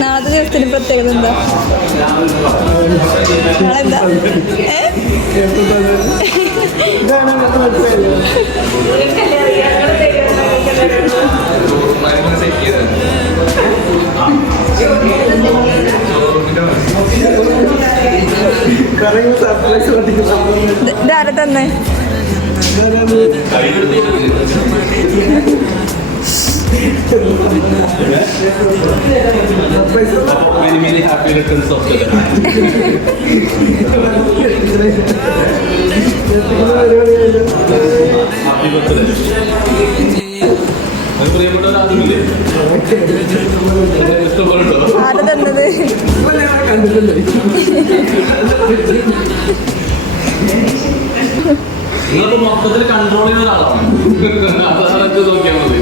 നാളത്തെ ദിവസത്തിന് പ്രത്യേകത എന്താ? നാളെന്താ? ഇതാരെ തന്നെ? Many happy returns of the day. Happy birthday. ആരെ തന്നത്? നിങ്ങൾ മൊത്തത്തിൽ കൺട്രോൾ ചെയ്യുന്ന ഒരാളാണ്. അതൊക്കെ നോക്കിയാൽ മതി.